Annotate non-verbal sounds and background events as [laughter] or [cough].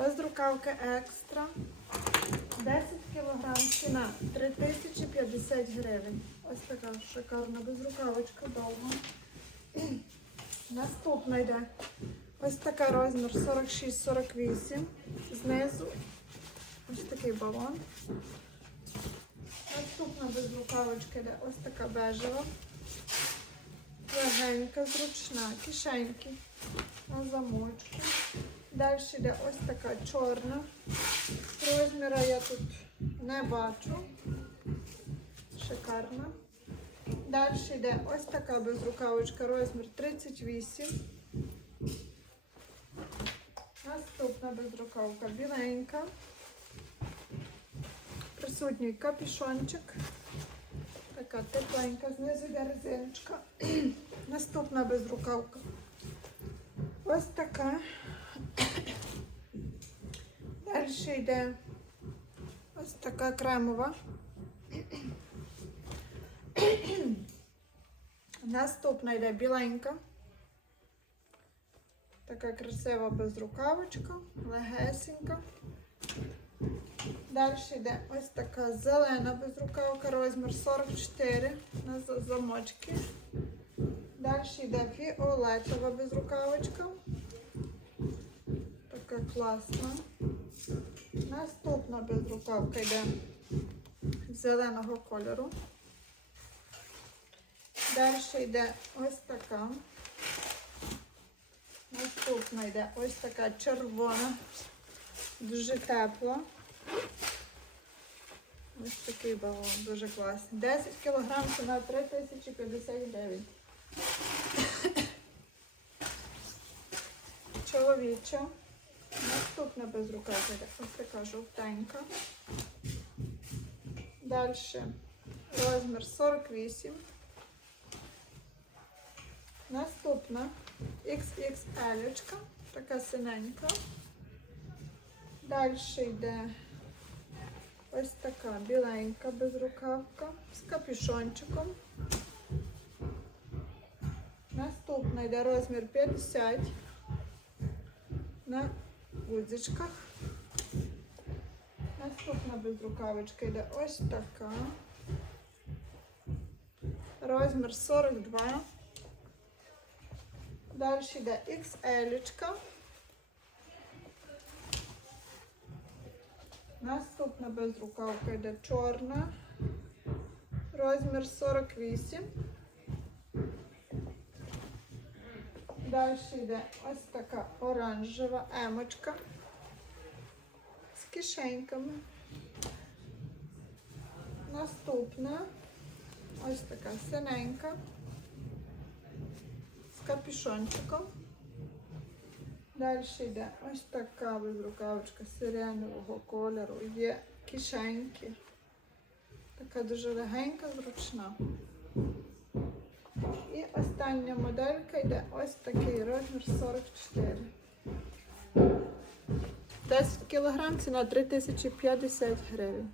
Безрукавка екстра. 10 кг ціна 3050 гривень. Ось така шикарна безрукавочка довга. [clears throat] Наступна йде ось така розмір 46-48. Знизу ось такий балон. Наступна безрукавочка йде ось така бежева. Легенька, зручна, кишеньки на замочку. Далі йде ось така чорна. Розміра я тут не бачу. Шикарна. Далі йде ось така безрукавочка, розмір 38. Наступна безрукавка біленька. Присутній капюшончик. Така тепленька, знизу йде резиночка. [clears throat] Наступна безрукавка. Ось така. Далі йде ось така кремова. Наступна йде біленька. Така красива безрукавочка, легесенька. Далі йде ось така зелена безрукавка, розмір 44 на замочки. Далі йде фіолетова безрукавочка. Така класна. Наступна безрукавка йде зеленого кольору. Далі йде ось така. Наступна йде ось така червона, дуже тепла. Ось такий балон, дуже класний. 10 кг ціна 3050 гривень. Чоловіча. Наступна йде ось така жовтенька. Далі розмір 48. Наступна XXL, така синенька. Далі йде ось така біленька безрукавка з капюшончиком. Наступна йде розмір 50 на гудзичках. Наступна безрукавочка йде ось така. Розмір 42. Далі йде XL. Наступна безрукавка йде чорна. Розмір 48. Далі йде ось така оранжева емочка з кишеньками. Наступна ось така синенька з капюшончиком. Далі йде ось така безрукавочка сиренового кольору. Є кишеньки. Така дуже легенька, зручна. І остання моделька йде ось такий розмір 44. 10 кг ціна 3050 гривень.